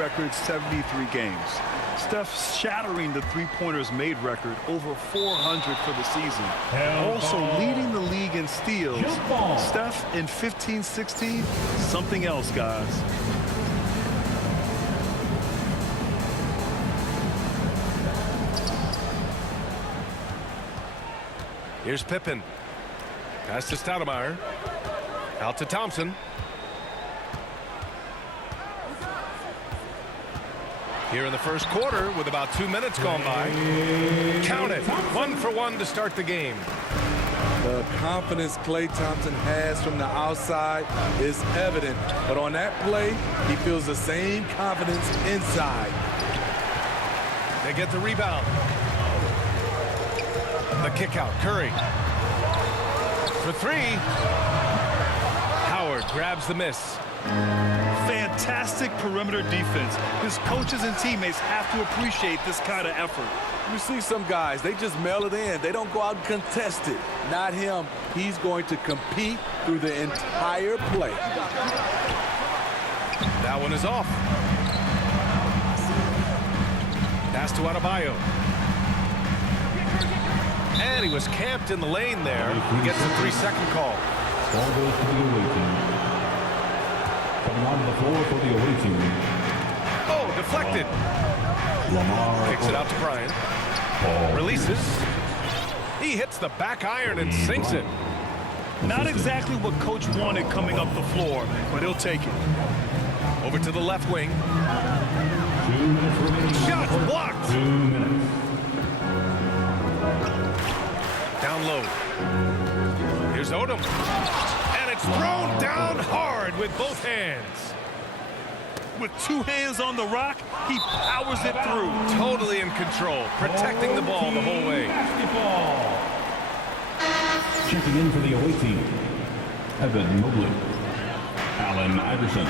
record 73 games. Steph shattering the three-pointers made record, over 400 for the season. Also leading the league in steals. Steph in 15-16, something else, guys. Here's Pippen. Pass to Stoudemire. Out to Thompson. Here in the first quarter with about 2 minutes gone by. Count it. 1 for 1 to start the game. The confidence Klay Thompson has from the outside is evident. But on that play, he feels the same confidence inside. They get the rebound. The kick out. Curry. For 3. Howard grabs the miss. Fantastic perimeter defense. His coaches and teammates have to appreciate this kind of effort. You see some guys, they just mail it in. They don't go out and contest it. Not him. He's going to compete through the entire play. That one is off. Pass to Adebayo. And he was camped in the lane there. He gets a 3-second call. Ball goes to the away team. Coming onto the floor for the away team. Oh, deflected. Lamar Kicks it out to Bryant. Releases. He hits the back iron and sinks it. Not exactly what coach wanted coming up the floor, but he'll take it. Over to the left wing. 2 minutes remaining. Shot blocked. 2 minutes. Down low. Here's Odom. And it's thrown down hard with both hands. With 2 hands on the rock, he powers it through. Totally in control, protecting the ball the whole way. Basketball. Checking in for the away team. Evan Mobley. Allen Iverson.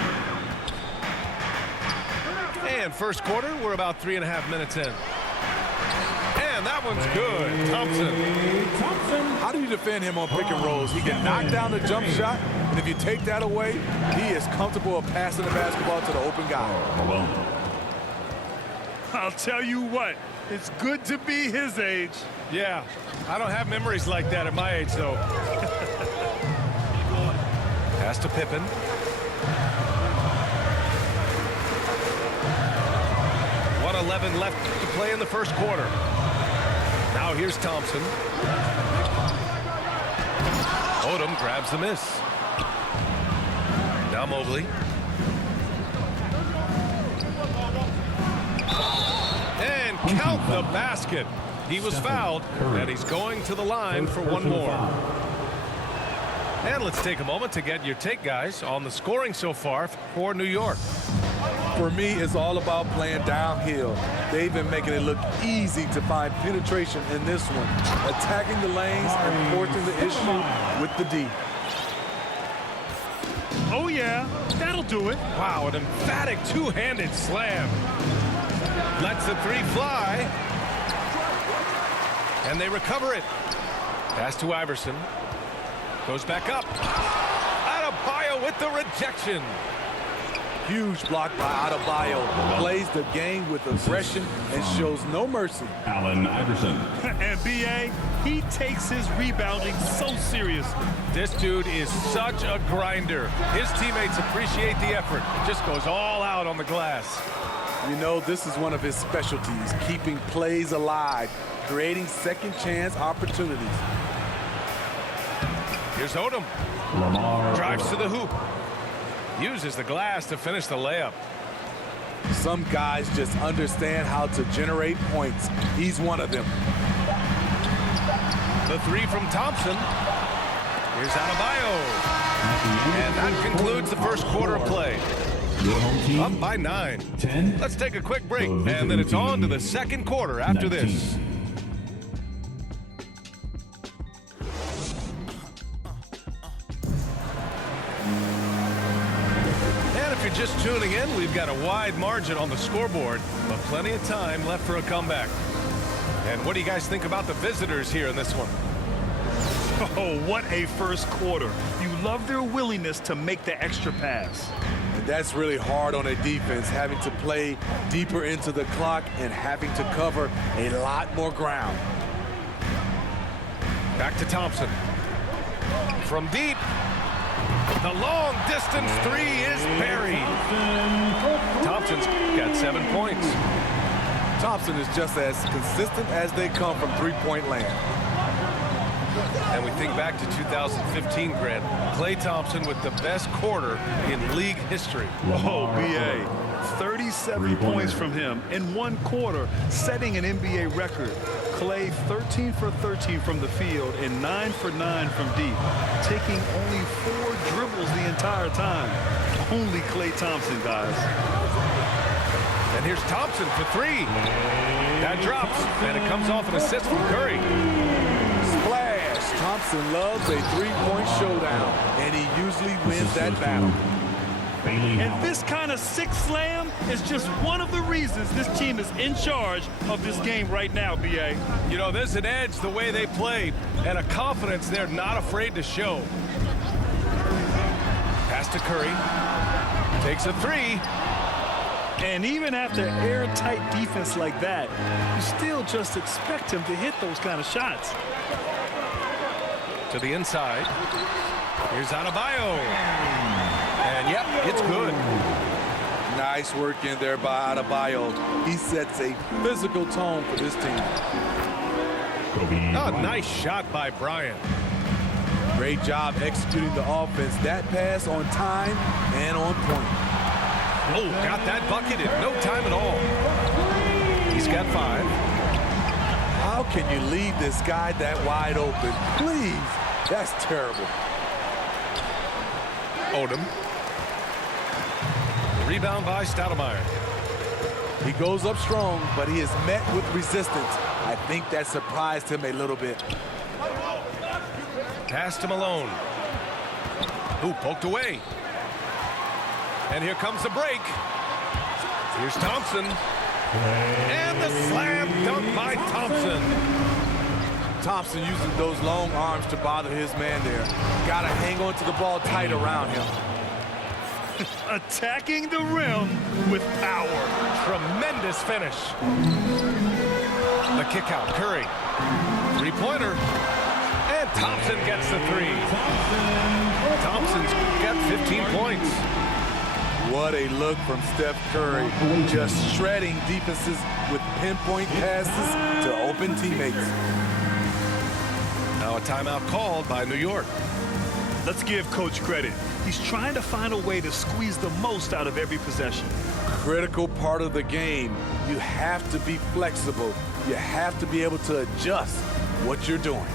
And first quarter, we're about 3.5 minutes in. And that one's good. Thompson. How do you defend him on pick and rolls? He can knock down the jump shot, and if you take that away, he is comfortable of passing the basketball to the open guy. Malone. I'll tell you what, it's good to be his age. Yeah, I don't have memories like that at my age, though. Pass to Pippen. .11 left to play in the first quarter. Now here's Thompson. Odom grabs the miss. Now Mobley. And count the basket. He was fouled, and he's going to the line for one more. And let's take a moment to get your take, guys, on the scoring so far for New York. For me, it's all about playing downhill. They've been making it look easy to find penetration in this one, attacking the lanes and forcing the issue with the D. Oh, yeah, that'll do it. Wow, an emphatic two-handed slam. Lets the 3 fly. And they recover it. Pass to Iverson. Goes back up. Adebayo with the rejection. Huge block by Adebayo. Plays the game with aggression and shows no mercy. Allen Iverson. And B.A., he takes his rebounding so seriously. This dude is such a grinder. His teammates appreciate the effort. Just goes all out on the glass. You know, this is one of his specialties, keeping plays alive, creating second chance opportunities. Here's Odom. Lamar Drives to the hoop. Uses the glass to finish the layup. Some guys just understand how to generate points. He's one of them. The 3 from Thompson. Here's Adebayo. And that concludes the first quarter of play. Your home team. Up by 9. 10. Let's take a quick break, and then it's on to the second quarter after 19. this. And if you're just tuning in, we've got a wide margin on the scoreboard, but plenty of time left for a comeback. And what do you guys think about the visitors here in this one? Oh, what a first quarter. You love their willingness to make the extra pass. That's really hard on a defense, having to play deeper into the clock and having to cover a lot more ground. Back to Thompson. From deep. The long distance three is buried. Thompson's got 7 points. Thompson is just as consistent as they come from three-point land. And we think back to 2015, Grant. Klay Thompson with the best quarter in league history. Oh, B.A. 37 points from him in one quarter, setting an NBA record. Klay 13 for 13 from the field and 9 for 9 from deep, taking only 4 dribbles the entire time. Only Klay Thompson, guys. And here's Thompson for 3. That drops, and it comes off an assist from Curry. Splash! Thompson loves a three-point showdown, and he usually wins that battle. And this kind of sick slam is just one of the reasons this team is in charge of this game right now, B.A. You know, there's an edge the way they play and a confidence they're not afraid to show. Pass to Curry. Takes a 3. And even after airtight defense like that, you still just expect him to hit those kind of shots. To the inside. Here's Adebayo. And, yep, it's good. Nice work in there by Adebayo. He sets a physical tone for this team. Oh, nice shot by Bryant. Great job executing the offense. That pass on time and on point. Oh, got that bucket in no time at all. He's got 5. How can you leave this guy that wide open? Please. That's terrible. Odom. Rebound by Stoudemire. He goes up strong, but he is met with resistance. I think that surprised him a little bit. Pass to Malone. Who poked away. And here comes the break. Here's Thompson. And the slam dunk by Thompson. Thompson using those long arms to bother his man there. Got to hang on to the ball tight around him. Attacking the rim with power. Tremendous finish. The kick out. Curry. Three-pointer. And Thompson gets the 3. Thompson's got 15 points. What a look from Steph Curry. Just shredding defenses with pinpoint passes to open teammates. Now a timeout called by New York. Let's give Coach credit. He's trying to find a way to squeeze the most out of every possession. Critical part of the game. You have to be flexible. You have to be able to adjust what you're doing.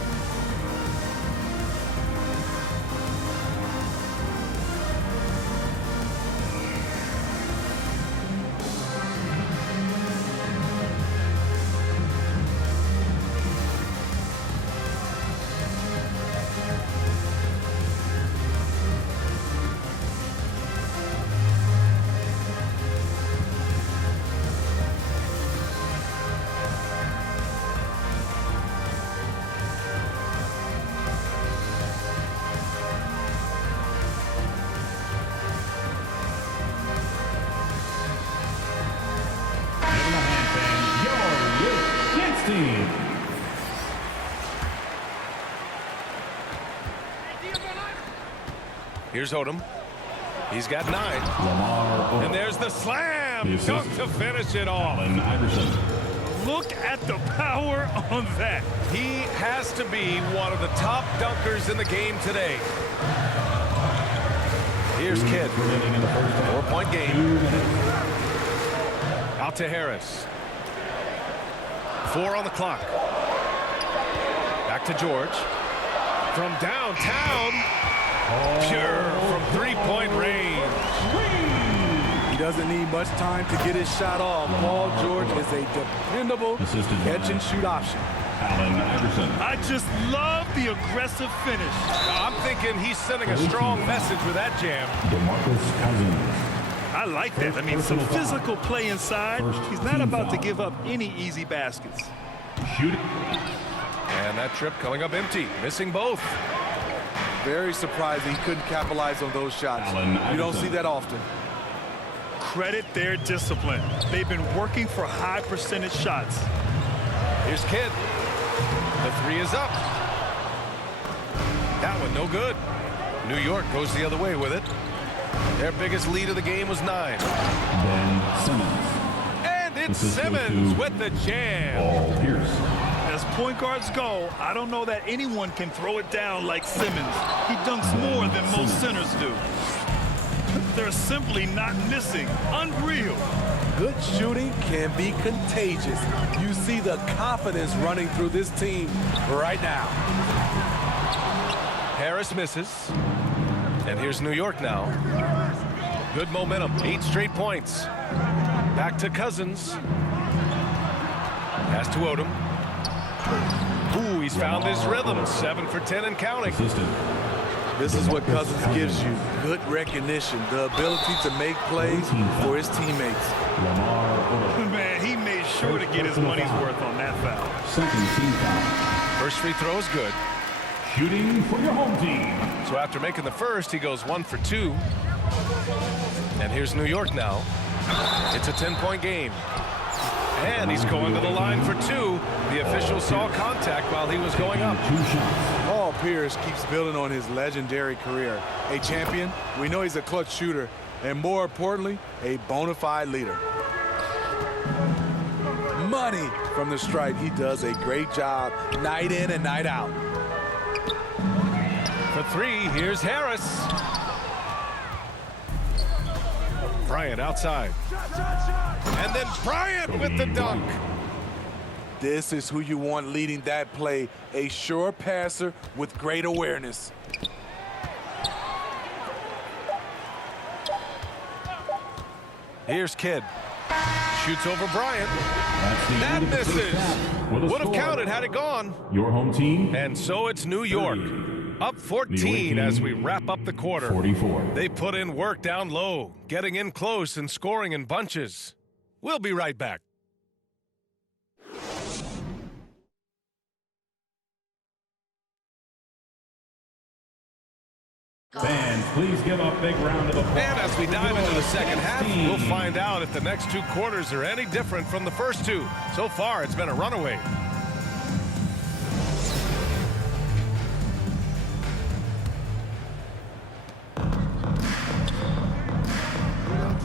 Here's Odom. He's got 9. And there's the slam dunk to finish it off. Allen Iverson. Look at the power on that. He has to be one of the top dunkers in the game today. Here's Kidd. 4-point game. Out to Harris. 4 on the clock. Back to George. From downtown. Pure from 3-point range. He doesn't need much time to get his shot off. Paul George is a dependable catch-and-shoot option. Allen Iverson. I just love the aggressive finish. I'm thinking he's sending a strong message with that jam. DeMarcus Cousins. I like that. I mean, some physical play inside. He's not about to give up any easy baskets. Shooting. And that trip coming up empty, missing both. Very surprising he couldn't capitalize on those shots. You don't see that often. credit their discipline. They've been working for high percentage shots. Here's Kidd. The three is up. That one no good. New York goes the other way with it. Their biggest lead of the game was 9. Ben Simmons. And it's Simmons with the jam. Paul Pierce. As point guards go, I don't know that anyone can throw it down like Simmons. He dunks more than most centers do. They're simply not missing. Unreal. Good shooting can be contagious. You see the confidence running through this team right now. Harris misses. And here's New York now. Good momentum. 8 straight points. Back to Cousins. Pass to Odom. Ooh, he's found his rhythm. 7 for 10 and counting. This is what Cousins gives you. Good recognition. The ability to make plays for his teammates. Man, he made sure to get his money's worth on that foul. Second team foul. First free throw is good. Shooting for your home team. So after making the first, he goes 1 for 2. And here's New York now. It's a 10-point game. And he's going to the line for 2. The official saw contact while he was going up. 2 shots. Paul Pierce keeps building on his legendary career. A champion, we know he's a clutch shooter, and more importantly, a bona fide leader. Money from the stripe. He does a great job night in and night out. For 3, here's Harris. Bryant outside. And then Bryant with the dunk. This is who you want leading that play. A sure passer with great awareness. Here's Kidd. Shoots over Bryant. That That misses. Would have counted had it gone. Your home team. And so it's New York. Up 14 as we wrap up the quarter. 44. They put in work down low, getting in close and scoring in bunches. We'll be right back. Fans, please give a big round of applause. And as we dive into the second half, we'll find out if the next 2 quarters are any different from the first 2. So far, it's been a runaway.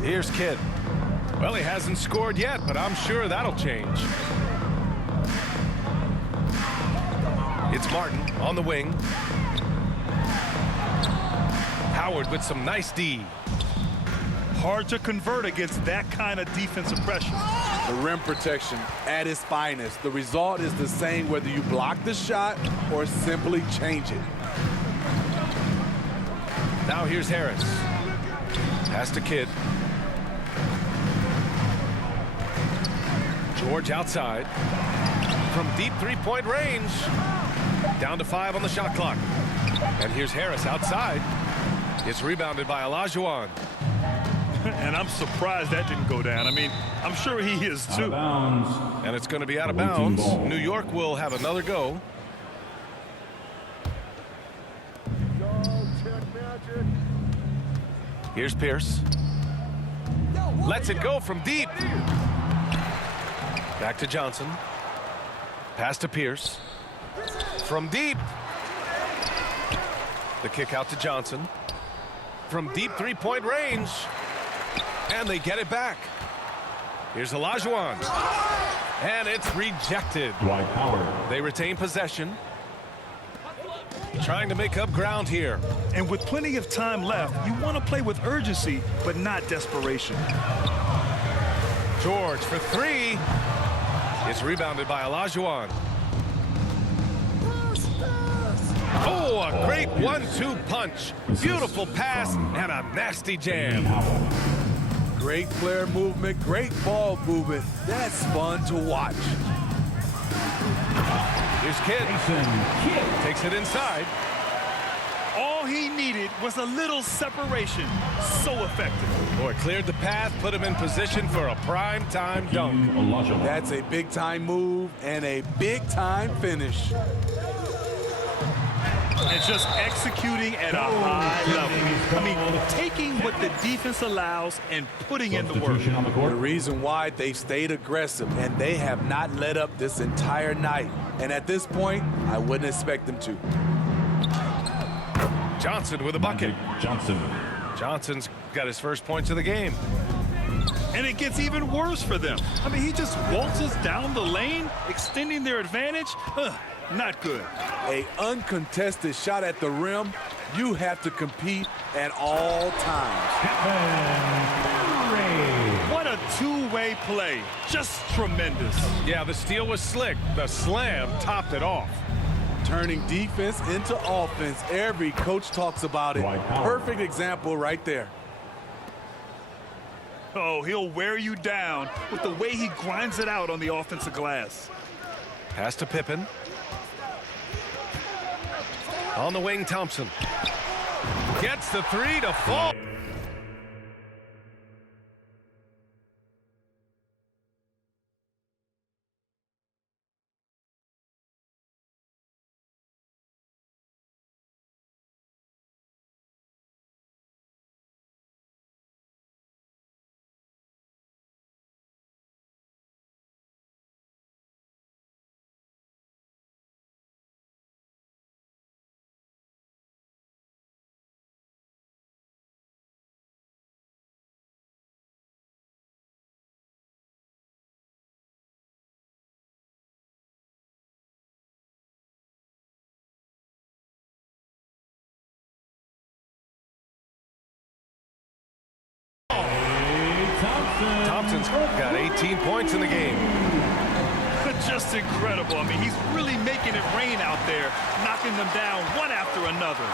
Here's Kidd. Well, he hasn't scored yet, but I'm sure that'll change. It's Martin on the wing. Howard with some nice D. Hard to convert against that kind of defensive pressure. The rim protection at its finest. The result is the same whether you block the shot or simply change it. Now here's Harris. Pass to Kidd. George outside. From deep 3-point range. Down to 5 on the shot clock. And here's Harris outside. It's rebounded by Olajuwon. And I'm surprised that didn't go down. I mean, I'm sure he is Out too. of bounds. And it's going to be out of Awaiting bounds. ball. New York will have another go. Here's Pierce. Lets it go from deep. Back to Johnson. Pass to Pierce. From deep. The kick out to Johnson. From deep 3-point range. And they get it back. Here's Olajuwon. And it's rejected. Dwight Howard. They retain possession. Trying to make up ground here. And with plenty of time left, you want to play with urgency, but not desperation. George for 3. It's rebounded by Olajuwon. Oh, a great 1-2 punch. Beautiful pass and a nasty jam. Great player movement, great ball movement. That's fun to watch. Here's Kidd. Takes it inside. All he needed was a little separation. So effective. Boy, cleared the path, put him in position for a prime-time dunk. That's a big-time move and a big-time finish. and just executing at a high level. I mean, taking what the defense allows and putting in the work. Substitution on the court. The reason why they stayed aggressive, and they have not let up this entire night. And at this point, I wouldn't expect them to. Johnson with a bucket. Johnson. Johnson's got his first points of the game. And it gets even worse for them. I mean, he just waltzes down the lane, extending their advantage. Not good. A uncontested shot at the rim, you have to compete at all times. What a two-way play. Just tremendous. Yeah, the steal was slick. The slam topped it off. Turning defense into offense. Every coach talks about it. Perfect example right there. Oh, he'll wear you down with the way he grinds it out on the offensive glass. Pass to Pippen. On the wing, Thompson. Gets the three to fall. Thompson's got 18 points in the game. Just incredible. I mean, he's really making it rain out there, knocking them down one after another.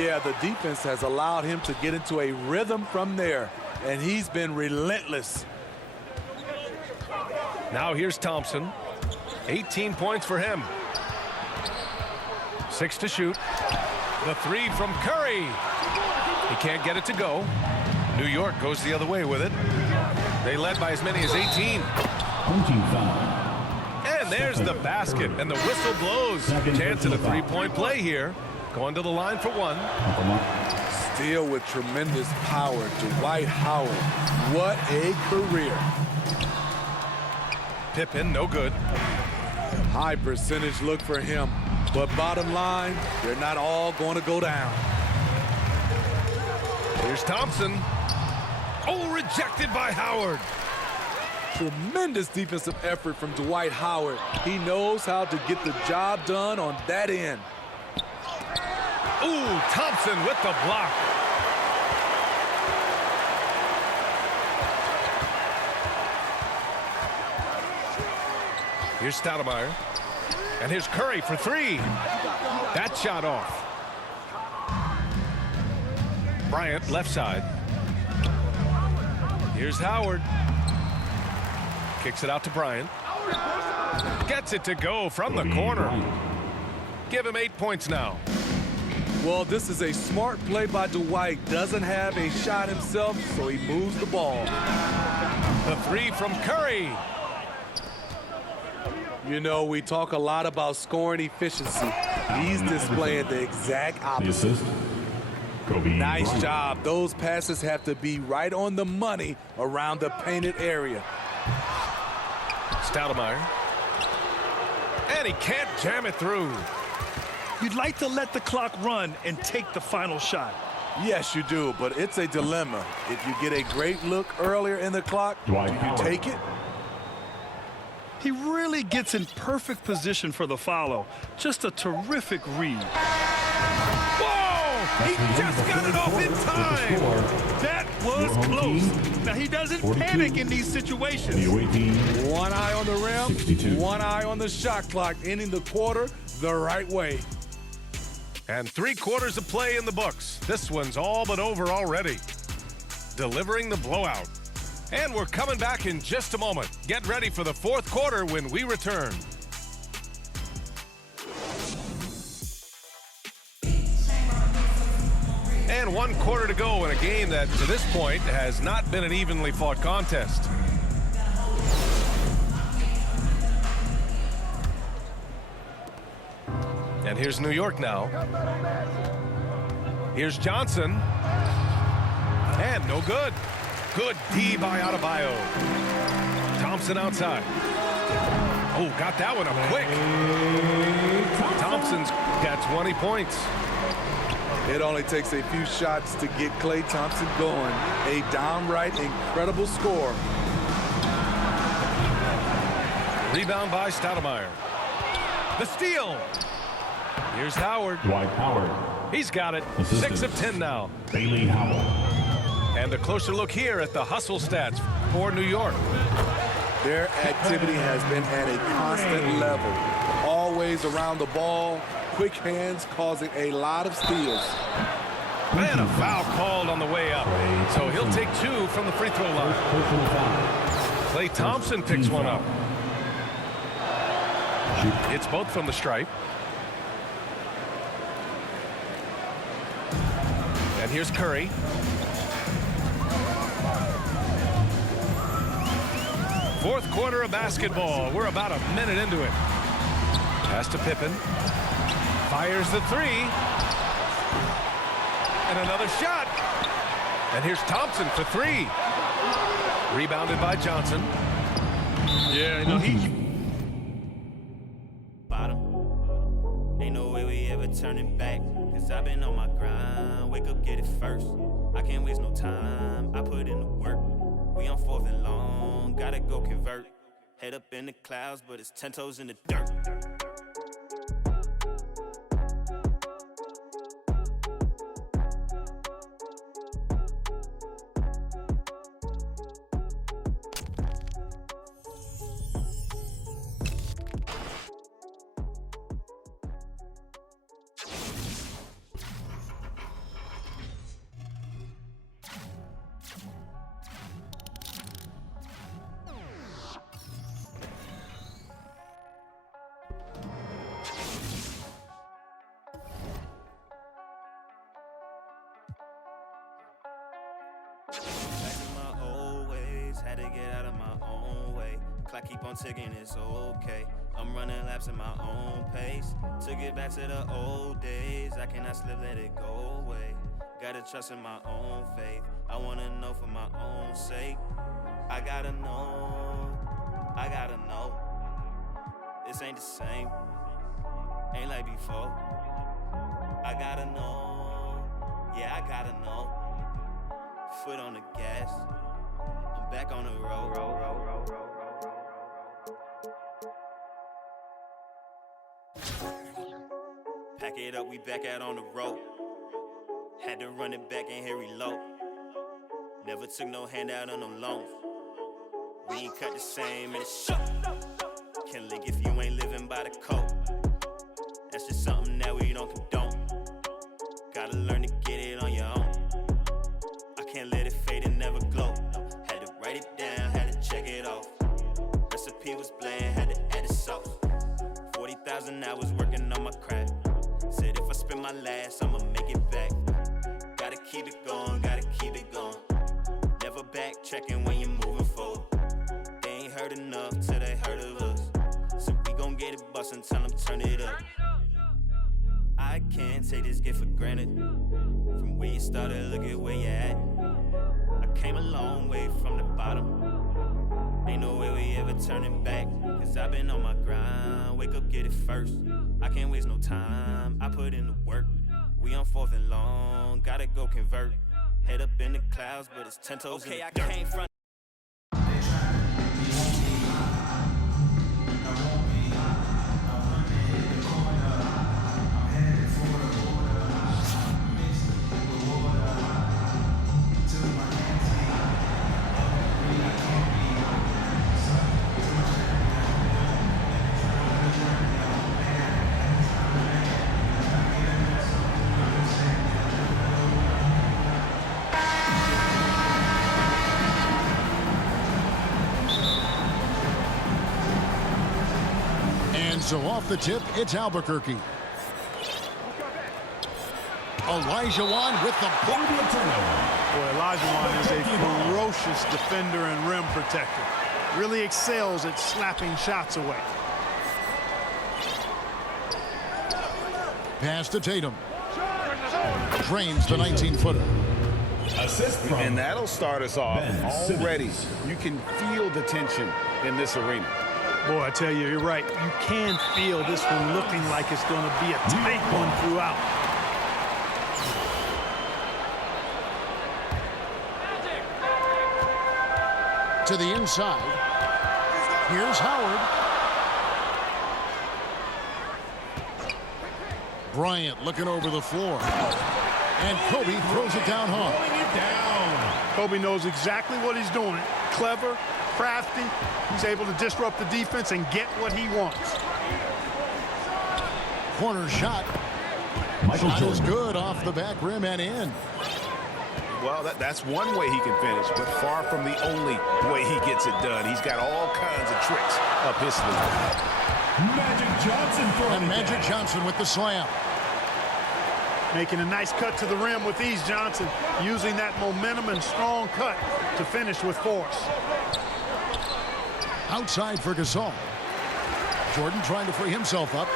Yeah, the defense has allowed him to get into a rhythm from there, and he's been relentless. Now here's Thompson. 18 points for him. 6 to shoot. The three from Curry. He can't get it to go. New York goes the other way with it. They led by as many as 18. And there's the basket, and the whistle blows. Chance at a three-point play here. Going to the line for one. Steal with tremendous power. Dwight Howard. What a career. Pippen, no good. High percentage look for him. But bottom line, they're not all going to go down. Here's Thompson. Oh, rejected by Howard. Tremendous defensive effort from Dwight Howard. He knows how to get the job done on that end. Ooh, Thompson with the block. Here's Stoudemire. And here's Curry for three. That shot off. Bryant, left side. Here's Howard. Kicks it out to Bryant. Gets it to go from the corner. Give him 8 points now. Well, this is a smart play by Dwight. Doesn't have a shot himself, so he moves the ball. The three from Curry. You know, we talk a lot about scoring efficiency. He's displaying the exact opposite. Nice job. Those passes have to be right on the money around the painted area. Stoudemire. And he can't jam it through. You'd like to let the clock run and take the final shot. Yes, you do, but it's a dilemma. If you get a great look earlier in the clock, do you take it? He really gets in perfect position for the follow. Just a terrific read. Whoa! He just got it off in time. That was close. Now, he doesn't panic in these situations. One eye on the rim, 62. One eye on the shot clock, ending the quarter the right way. And 3 quarters of play in the books. This one's all but over already. Delivering the blowout. And we're coming back in just a moment. Get ready for the 4th quarter when we return. And 1 quarter to go in a game that, to this point, has not been an evenly fought contest. And here's New York now. Here's Johnson. And no good. Good D by Adebayo. Thompson outside. Oh, got that one up quick. Thompson's got 20 points. It only takes a few shots to get Klay Thompson going. A downright incredible score. Rebound by Stoudemire. The steal. Here's Howard. Dwight Howard. He's got it. Assistant. 6 of 10 now. Bailey Howell. And a closer look here at the hustle stats for New York. Their activity has been at a constant level. Always around the ball. Quick hands causing a lot of steals. And a foul called on the way up. So he'll take 2 from the free throw line. Klay Thompson picks one up. It's both from the stripe. And here's Curry. Fourth quarter of basketball. We're about a minute into it. Pass to Pippen. Fires the 3. And another shot. And here's Thompson for 3. Rebounded by Johnson. Yeah, you know, Bottom. Ain't no way we ever turning back. Cause I've been on my grind. Wake up, get it first. I can't waste no time. I put in the work. We on 4th and long. Gotta go convert. Head up in the clouds, but it's 10 toes in the dirt. Had to get out of my own way. Clock keep on ticking, it's okay. I'm running laps at my own pace. Took it back to the old days. I cannot slip, let it go away. Gotta trust in my own faith. I wanna know for my own sake. I gotta know. This ain't the same. Ain't like before. I gotta know. Yeah, I gotta know. Foot on the gas. Back on the road. Pack it up, we back out on the road. Had to run it back and here reload. Never took no handout on no loans. We ain't cut the same in the show. Can't link if you ain't living by the code. That's just something that we don't condone. Gotta learn to get it on your own. I can't let it fade and never glow. Write it down, had to check it off. Recipe was bland, had to add the sauce. 40,000 hours working on my craft. Said if I spend my last, I'ma make it back. Gotta keep it going, gotta keep it going. Never backtracking when you're moving forward. They ain't heard enough till they heard of us. So we gon' get it bustin', tell them turn it up. I can't take this gift for granted. From where you started, look at where you at. Came a long way from the bottom. Ain't no way we ever turning back. Cause I've been on my grind. Wake up, get it first. I can't waste no time. I put in the work. We on 4th and long. Gotta go convert. Head up in the clouds, but it's 10 toes in the dirt. I came from So off the tip, it's Albuquerque. Olajuwon with the block. Boy, Olajuwon is a ferocious defender and rim protector. Really excels at slapping shots away. Pass to Tatum. Drains the 19-footer. And that'll start us off already. You can feel the tension in this arena. Boy, I tell you, you're right. You can feel this one looking like it's going to be a tight one throughout. To the inside. Here's Howard. Bryant looking over the floor. And Kobe throws it down hard. Kobe knows exactly what he's doing. Clever, crafty. He's able to disrupt the defense and get what he wants. Corner shot. Shot is good off the back rim and in. Well, that's one way he can finish, but far from the only way he gets it done. He's got all kinds of tricks up his sleeve. And Magic Johnson with the slam. Making a nice cut to the rim with ease, Johnson. Using that momentum and strong cut to finish with force. Outside for Gasol. Jordan trying to free himself up.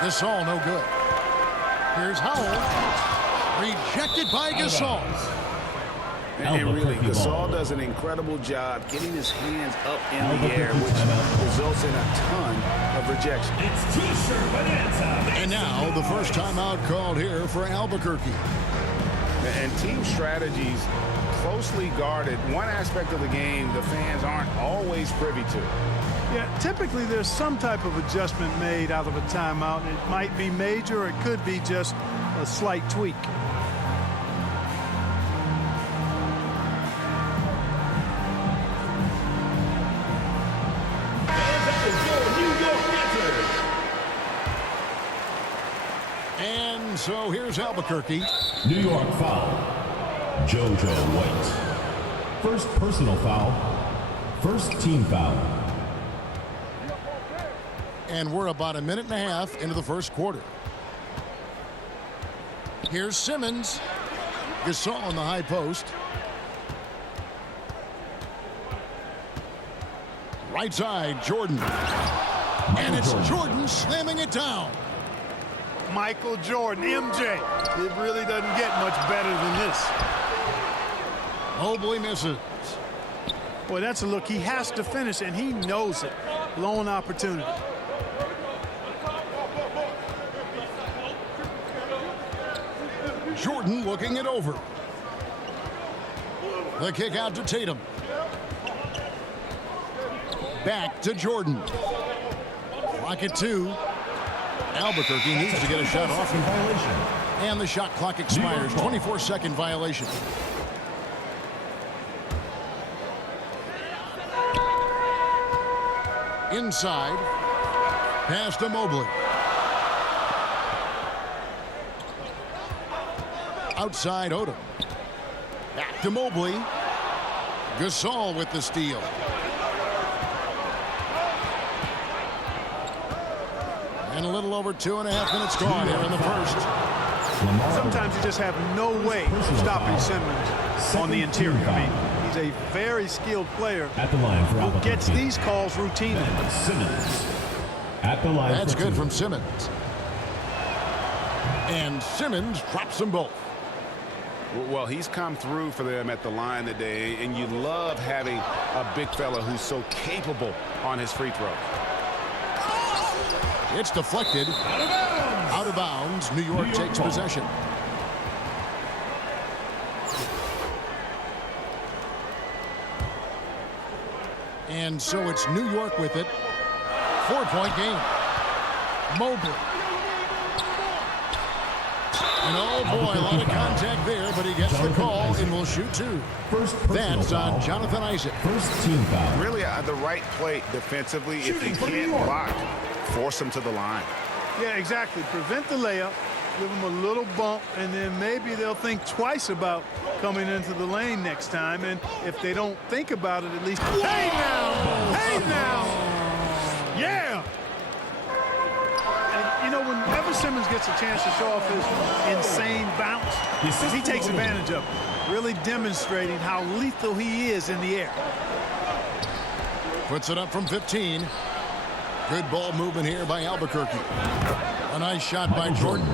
Gasol no good. Here's Howell. Rejected by Gasol. And really, Gasol does an incredible job getting his hands up in the air, which results in a ton of rejection. And now the first timeout called here for Albuquerque. And team strategies closely guarded. One aspect of the game the fans aren't always privy to. Yeah, typically there's some type of adjustment made out of a timeout. It might be major, or it could be just a slight tweak. And so here's Albuquerque. New York foul. JoJo White. First personal foul. First team foul. And we're about a minute and a half into the first quarter. Here's Simmons. Gasol on the high post. Right side, Jordan. And it's Jordan slamming it down. Michael Jordan, MJ. It really doesn't get much better than this. Mobley misses. Boy, that's a look he has to finish, and he knows it. Lone opportunity. Jordan looking it over. The kick out to Tatum. Back to Jordan. Clock at 2. Albuquerque needs to get a shot off. And the shot clock expires. 24-second violation. Inside. Pass to Mobley. Outside Odom. Back to Mobley. Gasol with the steal. And a little over 2.5 minutes gone here in the first. Sometimes you just have no way of stopping Simmons on the interior. I mean, he's a very skilled player At the line for who Albuquerque. gets these calls routinely. Ben Simmons. At the line. That's for good two. from Simmons. And Simmons drops them both. Well, he's come through for them at the line today, and you love having a big fella who's so capable on his free throw. It's deflected. Out of bounds. New York takes possession. And so it's New York with it. 4-point game. Mobley. And oh boy, a lot of contact there, but he gets the call and will shoot 2. First personal That's on foul. Jonathan Isaac. First team foul. Really, the right play defensively. If you can't block, force him to the line. Yeah, exactly. Prevent the layup, give them a little bump, and then maybe they'll think twice about coming into the lane next time. And if they don't think about it, at least, hey now! Hey now! Yeah! And, you know, whenever Simmons gets a chance to show off his insane bounce, he takes advantage of it, really demonstrating how lethal he is in the air. Puts it up from 15. Good ball movement here by Albuquerque. A nice shot by Jordan.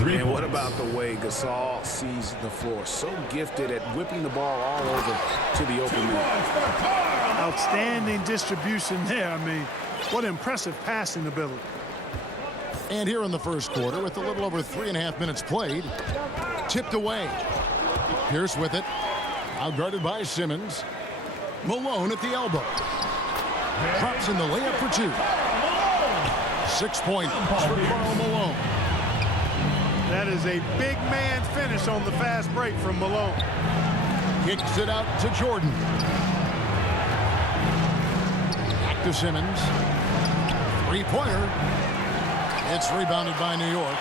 And what about the way Gasol sees the floor? So gifted at whipping the ball all over to the open man. Outstanding distribution there. I mean, what impressive passing ability. And here in the first quarter, with a little over 3.5 minutes played, tipped away. Pierce with it. Now guarded by Simmons. Malone at the elbow. Drops in the layup for 2. 6 points for Karl Malone. That is a big man finish on the fast break from Malone. Kicks it out to Jordan. Back to Simmons. 3-pointer. It's rebounded by New York.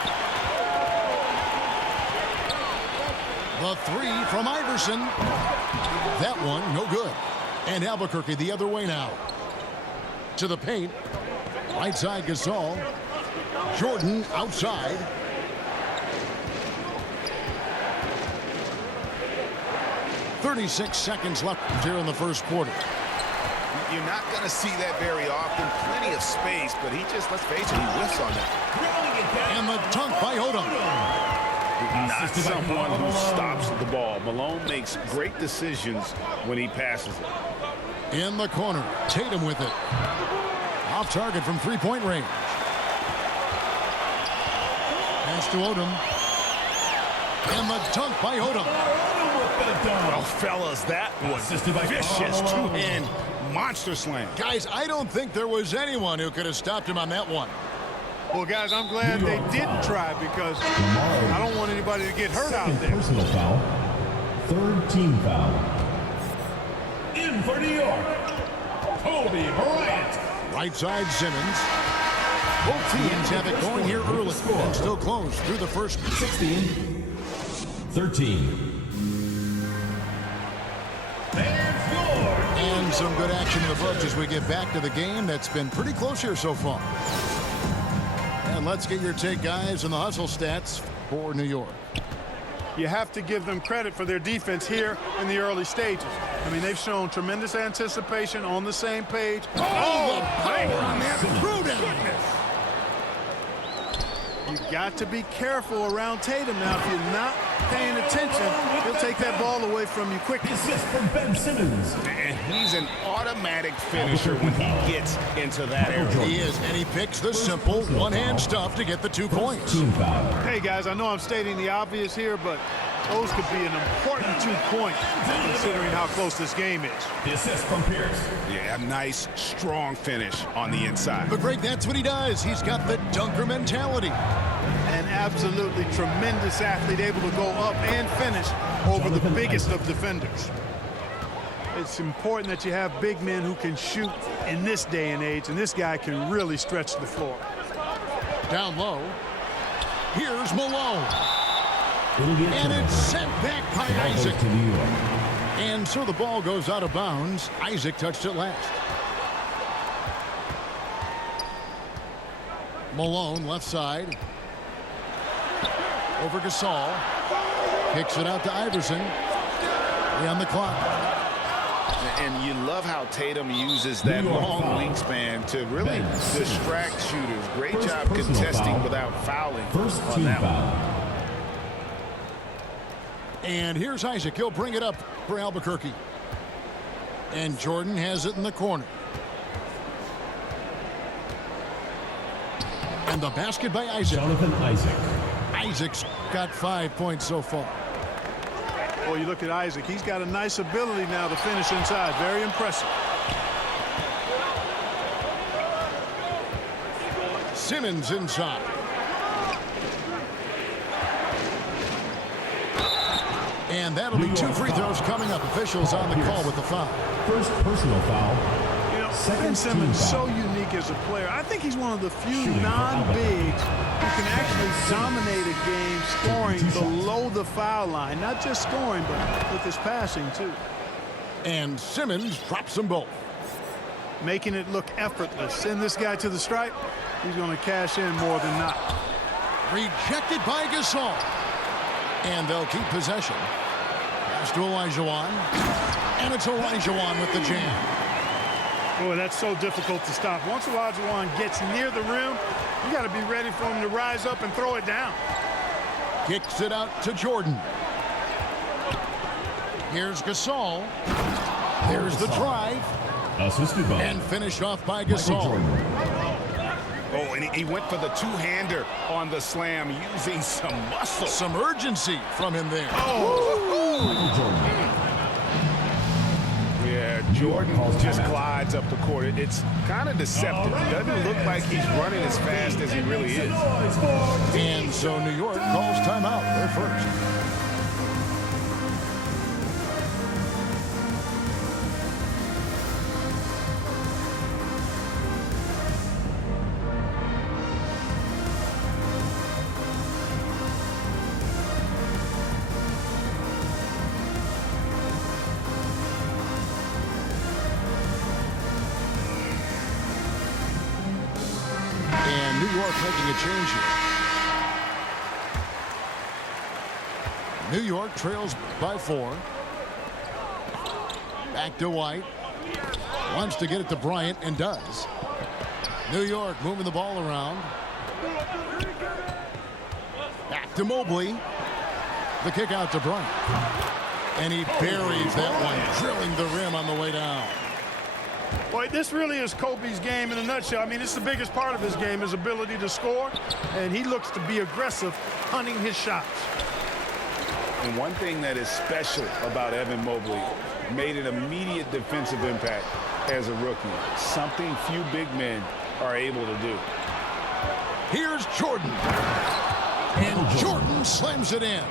The 3 from Iverson. That one, no good. And Albuquerque the other way now. To the paint. Right side Gasol. Jordan outside. .36 seconds left here in the first quarter. You're not going to see that very often. Plenty of space, but he just, let's face it, he whiffs on that. And the dunk by Odom. Not someone who stops the ball. Malone makes great decisions when he passes it. In the corner, Tatum with it. Off target from 3-point range. Pass to Odom. And the dunk by Odom. Well, fellas, that was vicious two-hand monster slam. Guys, I don't think there was anyone who could have stopped him on that one. Well, guys, I'm glad they didn't try because I don't want anybody to get hurt out there. Personal foul. Third team foul. In for New York, Kobe Bryant. Right side Simmons. Both teams have it going here early and still close through the first 16-13. And some good action in the books as we get back to the game that's been pretty close here so far. And let's get your take, guys, on the hustle stats for New York. You have to give them credit for their defense here in the early stages. I mean, they've shown tremendous anticipation, on the same page. Oh, the power on that throwdown. You got to be careful around Tatum now. If you're not paying attention, he'll take that ball away from you quickly. Assist from Ben Simmons. And he's an automatic finisher when he gets into that area. He is, and he picks the simple one-hand stuff to get the 2 points. Team foul. Hey, guys, I know I'm stating the obvious here, but those could be an important 2 points considering how close this game is. The assist from Pierce. Yeah, a nice, strong finish on the inside. But Greg, that's what he does. He's got the dunker mentality. An absolutely tremendous athlete, able to go up and finish over the biggest of defenders. It's important that you have big men who can shoot in this day and age, and this guy can really stretch the floor. Down low. Here's Malone. And it's sent back by Isaac. To New York. And so the ball goes out of bounds. Isaac touched it last. Malone, left side. Over Gasol. Kicks it out to Iverson. 3 on the clock. And you love how Tatum uses that long wingspan to really distract shooters. Great job contesting without fouling. First on team that foul. one. And here's Isaac. He'll bring it up for Albuquerque. And Jordan has it in the corner. And the basket by Isaac. Jonathan Isaac. Isaac's got 5 points so far. Well, you look at Isaac. He's got a nice ability now to finish inside. Very impressive. Simmons inside. And that'll be 2 free throws coming up. Officials on the call with the foul. First personal foul. You know, Second Ben Simmons team so foul. unique as a player. I think he's one of the few non-bigs who can actually dominate a game scoring below the foul line. Not just scoring, but with his passing, too. And Simmons drops them both. Making it look effortless. Send this guy to the stripe. He's going to cash in more than not. Rejected by Gasol. And they'll keep possession. Pass to Olajuwon. And it's Olajuwon with the jam. Boy, that's so difficult to stop. Once Olajuwon gets near the rim, You got to be ready for him to rise up and throw it down. Kicks it out to Jordan. Here's Gasol. There's the drive. Assisted by And finished off by Gasol. Oh, and he went for the two-hander on the slam using some muscle. Some urgency from him there. Yeah, Jordan just glides up the court. It's kind of deceptive. It doesn't look like he's running as fast as he really is. And so New York calls timeout. They're first. New York making a change here. New York trails by 4. Back to White. Wants to get it to Bryant and does. New York moving the ball around. Back to Mobley. The kick out to Bryant. And he buries that one, drilling the rim on the way down. Boy, this really is Kobe's game in a nutshell. I mean, it's the biggest part of his game, his ability to score, and he looks to be aggressive, hunting his shots. And one thing that is special about Evan Mobley, made an immediate defensive impact as a rookie, something few big men are able to do. Here's Jordan. And Jordan slams it in.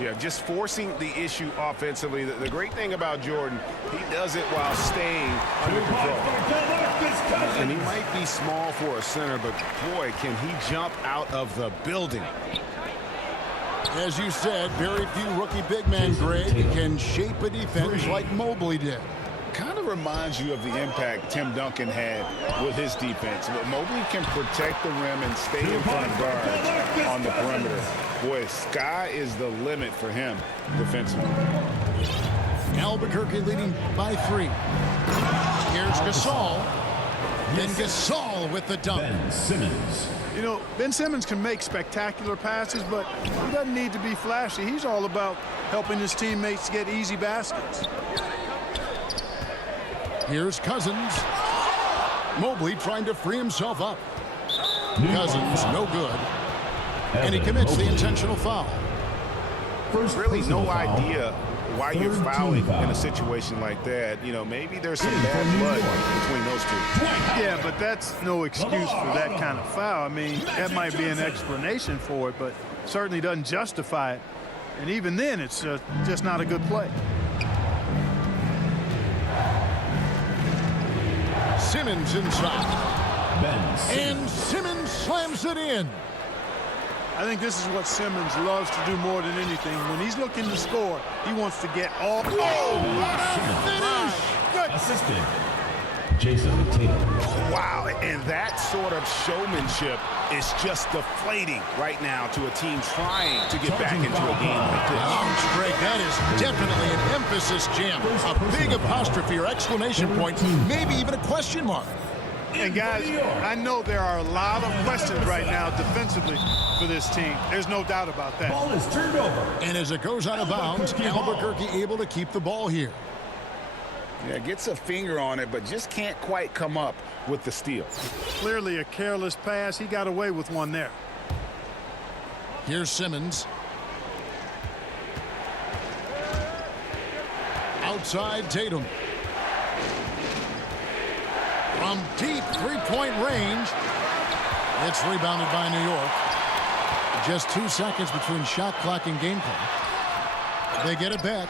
Yeah, just forcing the issue offensively. The great thing about Jordan, he does it while staying under control. And he might be small for a center, but boy, can he jump out of the building. As you said, very few rookie big men, Greg, can shape a defense like Mobley did. Kind of reminds you of the impact Tim Duncan had with his defense. But Mobley can protect the rim and stay in front of guards on the perimeter. Boy, sky is the limit for him defensively. Albuquerque leading by 3. Here's Gasol. Then Gasol with the dunk. Ben Simmons. You know, Ben Simmons can make spectacular passes, but he doesn't need to be flashy. He's all about helping his teammates get easy baskets. Here's Cousins. Mobley trying to free himself up. Cousins, no good. And he commits the intentional foul. Really no idea why you're fouling in a situation like that. You know, maybe there's some bad blood between those two. Yeah, but that's no excuse for that kind of foul. I mean, that might be an explanation for it, but certainly doesn't justify it. And even then, it's just not a good play. Simmons inside. Ben Simmons. And Simmons slams it in. I think this is what Simmons loves to do more than anything. When he's looking to score, he wants to get all. Good. Assisted. Jason Tatum. Wow, and that sort of showmanship is just deflating right now to a team trying to get back into a game like this. Ouch, Greg, that is definitely an emphasis jam. A big apostrophe or exclamation point, maybe even a question mark. And guys, I know there are a lot of questions right now defensively for this team. There's no doubt about that. Ball is turned over. And as it goes out of bounds, Albuquerque able to keep the ball here. Yeah, gets a finger on it, but just can't quite come up with the steal. Clearly a careless pass. He got away with one there. Here's Simmons. Outside Tatum. From deep three-point range. It's rebounded by New York. Just 2 seconds between shot clock and game clock. They get it back.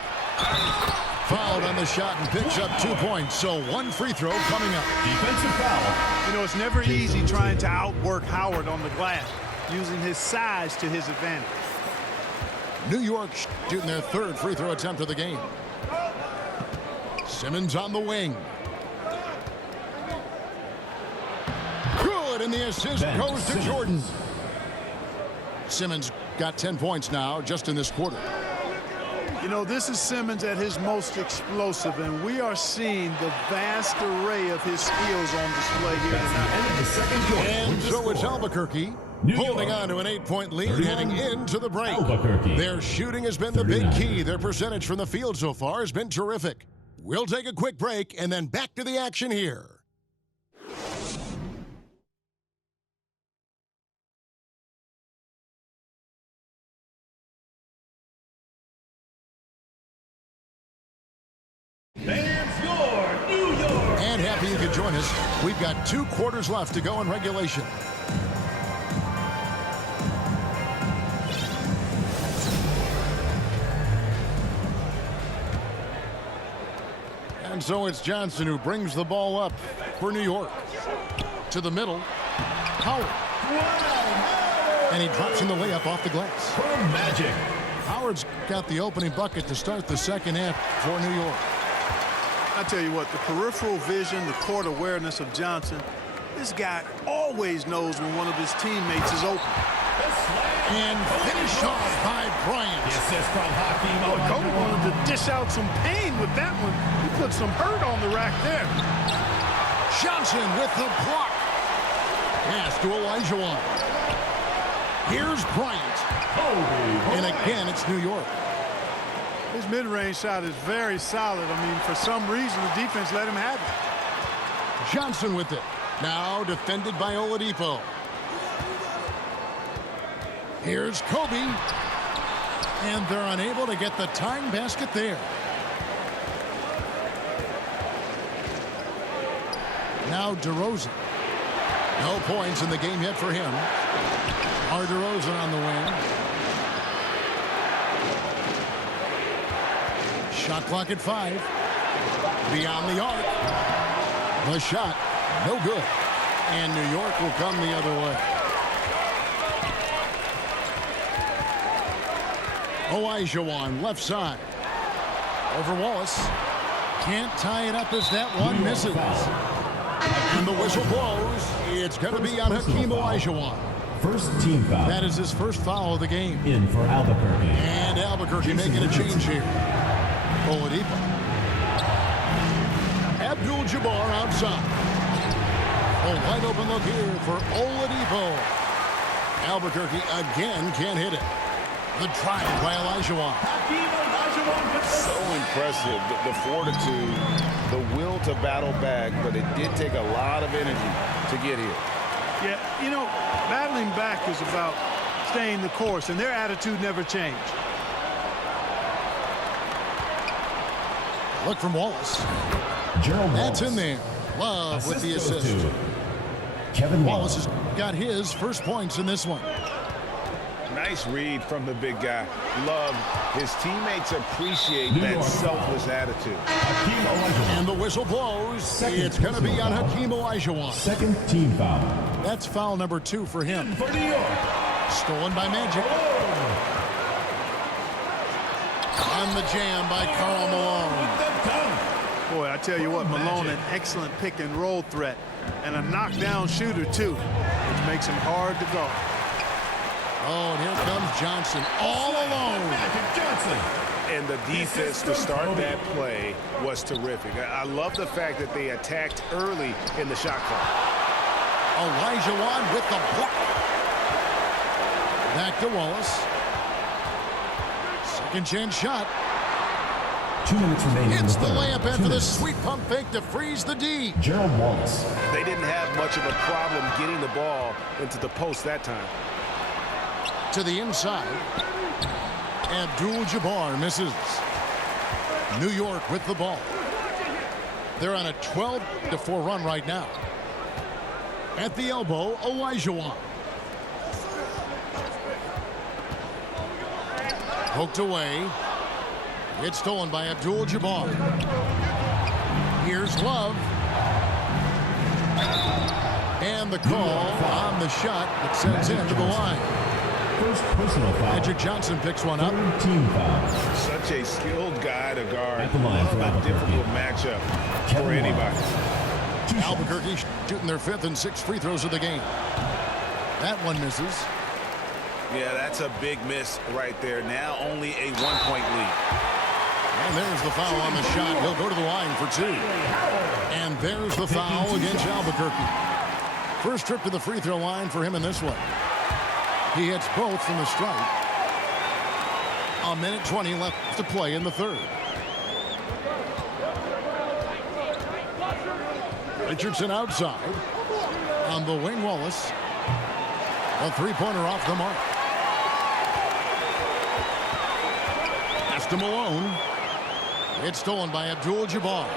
Fouled on the shot and picks up 2 points. So 1 free throw coming up. Defensive foul. You know, it's never easy trying to outwork Howard on the glass, using his size to his advantage. New York shooting their 3rd free throw attempt of the game. Simmons on the wing. Good, and the assist goes to Jordan. Simmons got 10 points now just in this quarter. You know, this is Simmons at his most explosive, and we are seeing the vast array of his skills on display here tonight. And so it's Albuquerque holding on to an 8-point lead heading into the break. Their shooting has been the big key. Their percentage from the field so far has been terrific. We'll take a quick break and then back to the action here. And happy you could join us. We've got 2 quarters left to go in regulation. And so it's Johnson who brings the ball up for New York. To the middle. Howard. And he drops in the layup off the glass. From Magic. Howard's got the opening bucket to start the second half for New York. I tell you what, the peripheral vision, the court awareness of Johnson, this guy always knows when one of his teammates is open. And finished off by Bryant. The assist from Hakeem Kobe Olajuwon. wanted to dish out some pain with that one. He put some hurt on the rack there. Johnson with the block. Pass to Olajuwon. Here's Bryant. And again, it's New York. His mid-range shot is very solid. I mean, for some reason, the defense let him have it. Johnson with it. Now defended by Oladipo. Here's Kobe. And they're unable to get the tying basket there. Now DeRozan. No points in the game yet for him. Our DeRozan on the wing. Shot clock at 5. Beyond the arc. The shot, no good. And New York will come the other way. Olajuwon, left side. Over Wallace. Can't tie it up as that one misses. And the whistle blows. It's going to be on Hakeem Olajuwon. First team foul. That is his first foul of the game. In for Albuquerque. And Albuquerque making a change here. Oladipo. Abdul-Jabbar outside. A wide open look here for Oladipo. Albuquerque again can't hit it. The drive by Olajuwon. So impressive, the fortitude, the will to battle back, but it did take a lot of energy to get here. Yeah, you know, battling back is about staying the course, and their attitude never changed. Look from Wallace. Gerald That's Wallace. in there. Love with the goes assist. to Kevin Wallace has got his first points in this one. Nice read from the big guy. Love. His teammates appreciate New that York selfless foul. attitude. Hakeem Olajuwon. And the whistle blows. Second It's going to be on personal Hakeem Olajuwon. Second team foul. That's foul number 2 for him. For New York. Stolen by Magic. On the jam by Karl Malone. Boy, I tell you what, Malone, an excellent pick and roll threat, and a knockdown shooter too, which makes him hard to guard. Oh, and here comes Johnson all alone. Magic Johnson. And the defense to start that play was terrific. I love the fact that they attacked early in the shot clock. Olajuwon with the block. Back to Wallace. Second chance shot. 2 minutes remaining. Hits in the third. layup 2 after the minutes. sweet pump fake to freeze the D. Gerald Wallace. They didn't have much of a problem getting the ball into the post that time. To the inside. Abdul-Jabbar misses. New York with the ball. They're on a 12-4 run right now. At the elbow, Olajuwon. Poked away. It's stolen by Abdul-Jabbar. Here's Love. And the call on the shot that sends him to the line. First personal foul. Magic Johnson picks one up. Third team foul. Such a skilled guy to guard. At the line for A Albuquerque. difficult matchup Kevin for anybody. Two shots. Albuquerque shooting their 5th and 6th free throws of the game. That one misses. Yeah, that's a big miss right there. Now only a 1-point lead. And there's the foul on the shot. He'll go to the line for 2. And there's the foul against Albuquerque. First trip to the free throw line for him in this one. He hits both from the stripe. 1:20 left to play in the third. Richardson outside. On the wing, Wallace. A three-pointer off the mark. Pass to Malone. It's stolen by Abdul-Jabbar.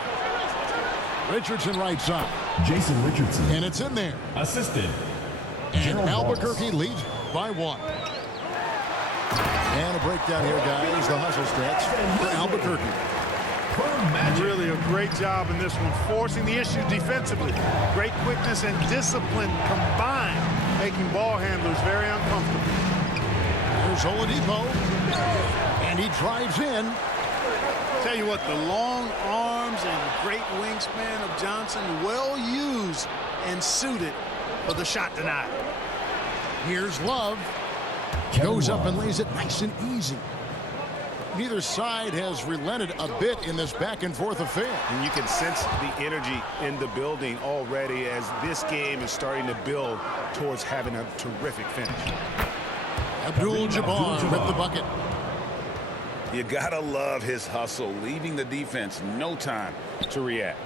Richardson right side. Jason Richardson. And it's in there. Assisted. And Gerald Albuquerque Wallace. leads by 1. And a breakdown here, guys. The hustle stretch for Albuquerque. Really a great job in this one, forcing the issue defensively. Great quickness and discipline combined, making ball handlers very uncomfortable. There's Oladipo. And he drives in. Tell you what, the long arms and great wingspan of Johnson, well used and suited for the shot tonight. Here's Love. Goes up and lays it nice and easy. Neither side has relented a bit in this back-and-forth affair. And you can sense the energy in the building already as this game is starting to build towards having a terrific finish. Abdul-Jabbar with the bucket. You gotta love his hustle, leaving the defense no time to react.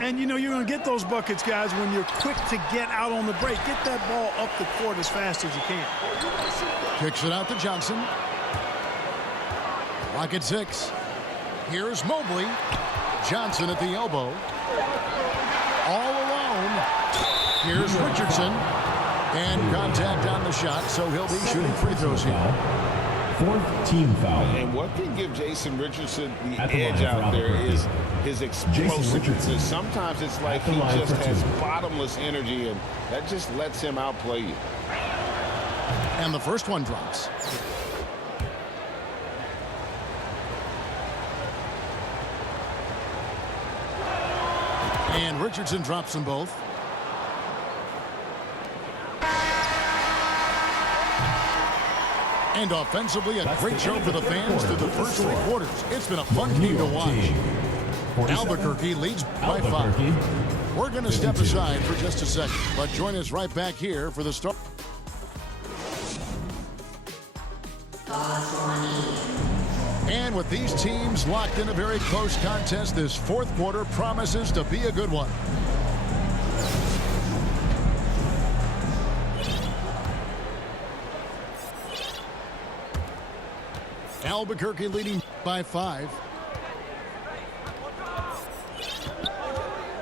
And you know you're going to get those buckets, guys, when you're quick to get out on the break. Get that ball up the court as fast as you can. Kicks it out to Johnson. Clock at 6. Here's Mobley. Johnson at the elbow. All alone. Here's Richardson. And contact on the shot, so he'll be shooting free throws here. 4th team foul. And what can give Jason Richardson the edge out there is his explosiveness. Sometimes it's like he just has bottomless energy, and that just lets him outplay you. And the first one drops. And Richardson drops them both. And offensively, a great show for the fans through the first 3 quarters. It's been a fun game to watch. Albuquerque leads by 5. We're going to step aside for just a second, but join us right back here for the start. And with these teams locked in a very close contest, this 4th quarter promises to be a good one. Albuquerque leading by 5.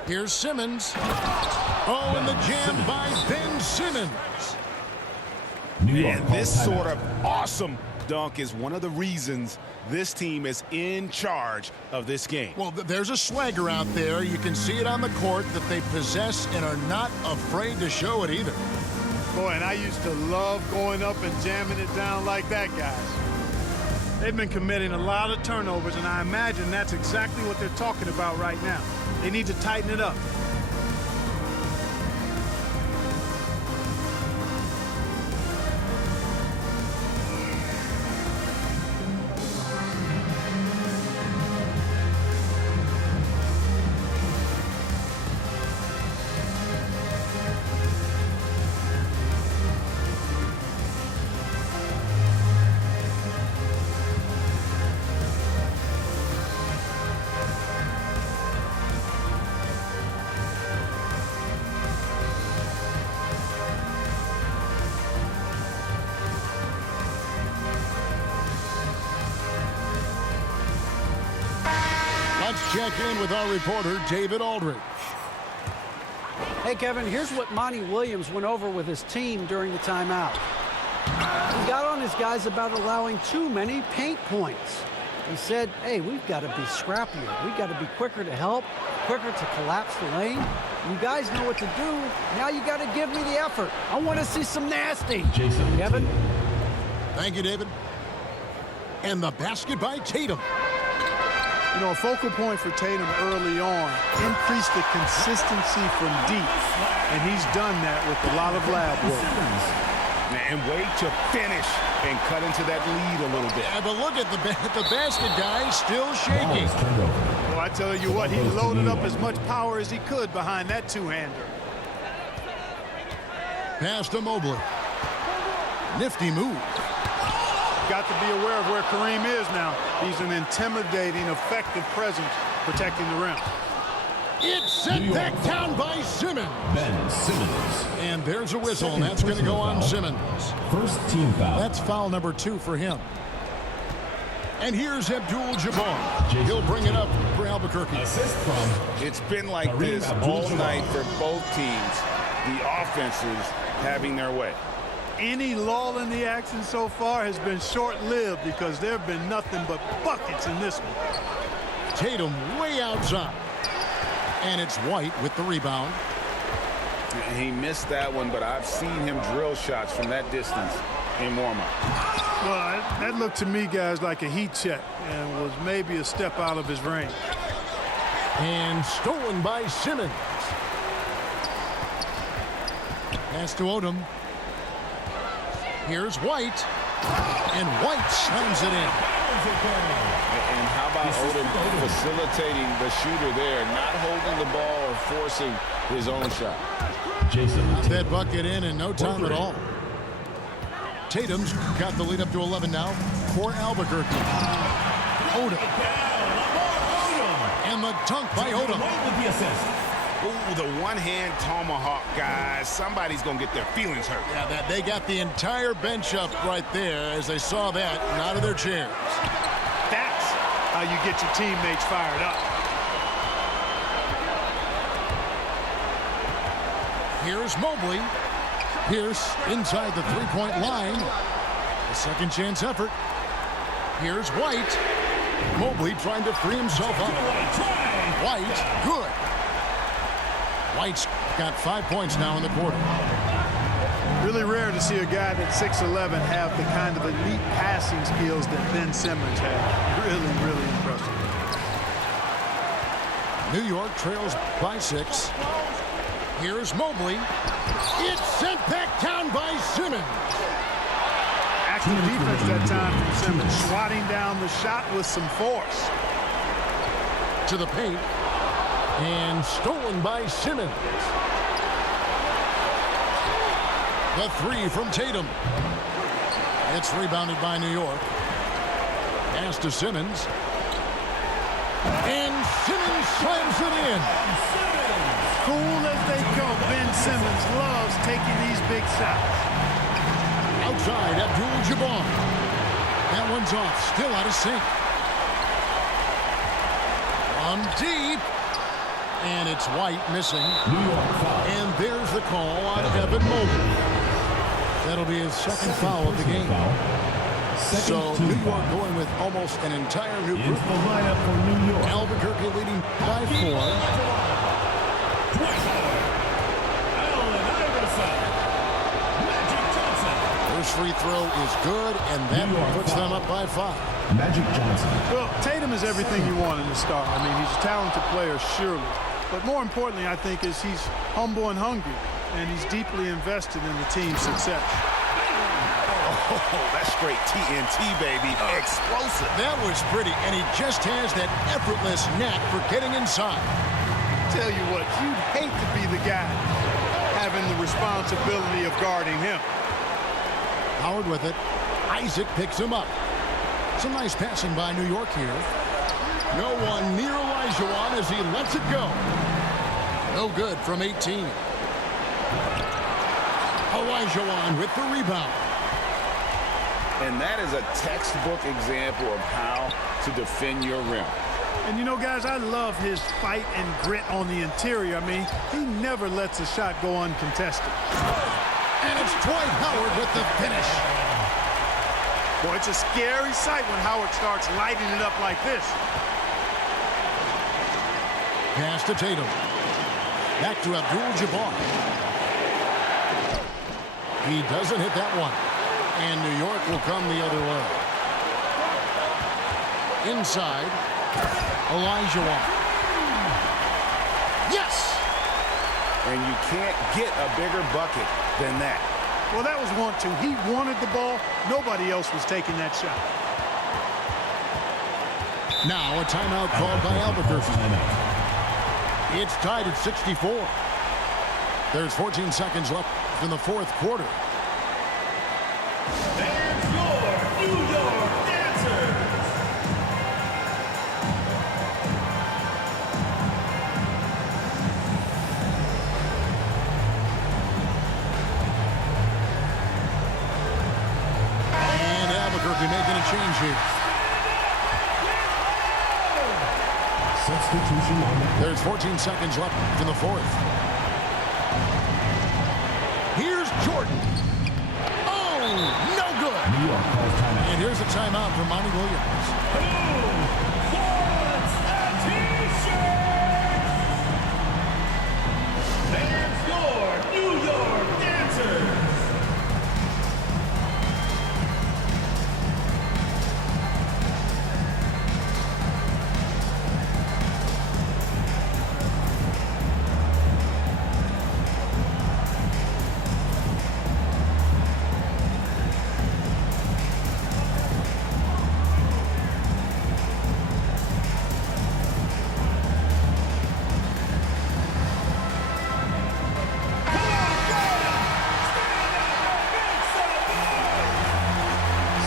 Here's Simmons. Oh, and the jam by Ben Simmons. And this sort of awesome dunk is one of the reasons this team is in charge of this game. Well, there's a swagger out there. You can see it on the court that they possess and are not afraid to show it either. Boy, and I used to love going up and jamming it down like that, guys. They've been committing a lot of turnovers, and I imagine that's exactly what they're talking about right now. They need to tighten it up. Let's check in with our reporter, David Aldridge. Hey, Kevin, here's what Monty Williams went over with his team during the timeout. He got on his guys about allowing too many paint points. He said, hey, we've got to be scrappier. We've got to be quicker to help, quicker to collapse the lane. You guys know what to do. Now you got to give me the effort. I want to see some nasty. Jason Kevin? Thank you, David. And the basket by Tatum. You know, a focal point for Tatum early on, increase the consistency from deep, and he's done that with a lot of lab work. And wait to finish and cut into that lead a little bit. Yeah, but look at the basket guy still shaking. Well, I tell you what, he loaded up as much power as he could behind that two-hander. Pass to Mobley. Nifty move. Got to be aware of where Kareem is now. He's an intimidating, effective presence protecting the rim. It's sent back down by Simmons. Ben Simmons. And there's a whistle, and that's going to go on Simmons. First team foul. That's foul number 2 for him. And here's Abdul-Jabbar. He'll bring it up for Albuquerque. Assist from It's been like this all night for both teams. The offenses having their way. Any lull in the action so far has been short-lived because there have been nothing but buckets in this one. Tatum way outside. And it's White with the rebound. He missed that one, but I've seen him drill shots from that distance in warm-up. Well, that looked to me, guys, like a heat check and was maybe a step out of his range. And stolen by Simmons. Pass to Odom. Here's White. And White slams it in. And how about Odom facilitating the shooter there, not holding the ball or forcing his own shot. Jason. That bucket in no time at all. Tatum's got the lead up to 11 now for Albuquerque. Odom. And the dunk by Odom. With the assist. Ooh, the one-hand tomahawk, guys. Somebody's going to get their feelings hurt. Yeah, they got the entire bench up right there as they saw that and out of their chairs. That's how you get your teammates fired up. Here's Mobley. Pierce inside the three-point line. A second chance effort. Here's White. Mobley trying to free himself up. White, good. White's got 5 points now in the quarter. Really rare to see a guy that's 6'11" have the kind of elite passing skills that Ben Simmons had. Really, really impressive. New York trails by 6. Here's Mobley. It's sent back down by Simmons. Active defense that time from Simmons, swatting down the shot with some force. To the paint. And stolen by Simmons. The 3 from Tatum. It's rebounded by New York. Pass to Simmons. And Simmons slams it in. Cool as they go, Ben Simmons loves taking these big shots. Outside, Abdul-Jabbar. That one's off, still out of sync. On deep. And it's White missing. New York foul. And there's the call on Evan Mobley. That'll be his second foul of the game. So New York going with almost an entire new group. Into the lineup for New York. Albuquerque leading by 4. First free throw is good, and that puts them up by 5. Magic Johnson. Well, Tatum is everything you want in a star. I mean, he's a talented player, surely. But more importantly, I think, is he's humble and hungry, and he's deeply invested in the team's success. Oh, that's straight TNT, baby. Explosive. That was pretty, and he just has that effortless knack for getting inside. Tell you what, you'd hate to be the guy having the responsibility of guarding him. Howard with it. Isaac picks him up. Some nice passing by New York here. No one near Olajuwon as he lets it go. No good from 18. Olajuwon with the rebound. And that is a textbook example of how to defend your rim. And you know, guys, I love his fight and grit on the interior. I mean, he never lets a shot go uncontested. And it's Dwight Howard with the finish. Boy, it's a scary sight when Howard starts lighting it up like this. Pass to Tatum. Back to Abdul-Jabbar. He doesn't hit that one. And New York will come the other way. Inside, Olajuwon. Yes! And you can't get a bigger bucket than that. Well, that was want to. He wanted the ball. Nobody else was taking that shot. Now a timeout called by Albuquerque. It's tied at 64. There's 14 seconds left in the fourth quarter. And your New York Dancers. And Albuquerque making a change here. Substitution on the There's 14 seconds left in the fourth. Here's Jordan. Oh, no good. New York calls timeout. And here's a timeout for Monty Williams. Who wants a t-shirt? There's your New York Dancers.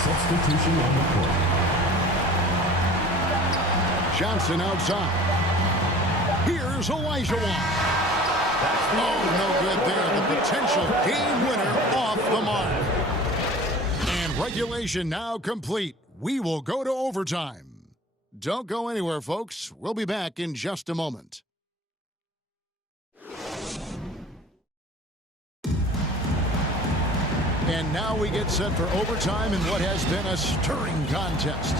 Substitution on the court. Johnson outside. Here's Olajuwon. Oh, no good there. The potential game winner off the mark. And regulation now complete. We will go to overtime. Don't go anywhere, folks. We'll be back in just a moment. And now we get set for overtime in what has been a stirring contest.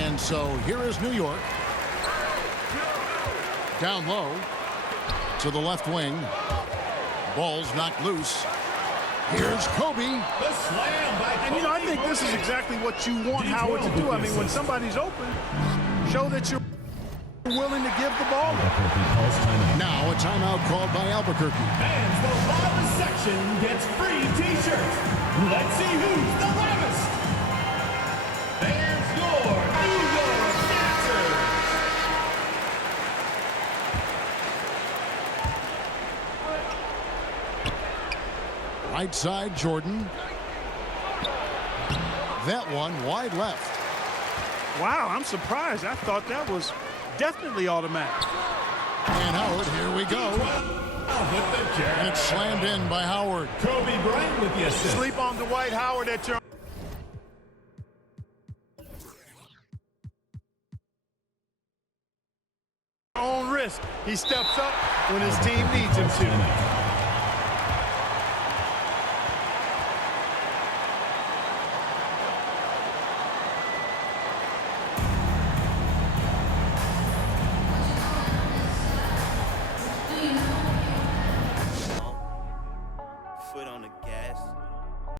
And so here is New York. Down low to the left wing. Ball's knocked loose. Here's Kobe. The slam by And, I think this is exactly what you want Howard to do. I mean, when somebody's open, show that you're willing to give the ball. Albuquerque calls timeout. Now a timeout called by Albuquerque. And the loudest section gets free t-shirts. Let's see who's the loudest. There's your New York Dancers. Right side, Jordan. That one wide left. Wow, I'm surprised. I thought that was definitely automatic. And Howard, here we go. With the jab. And it's slammed in by Howard. Kobe Bryant with the assist. Sleep on Dwight Howard at your own risk. He steps up when his team needs him to. Foot on the gas,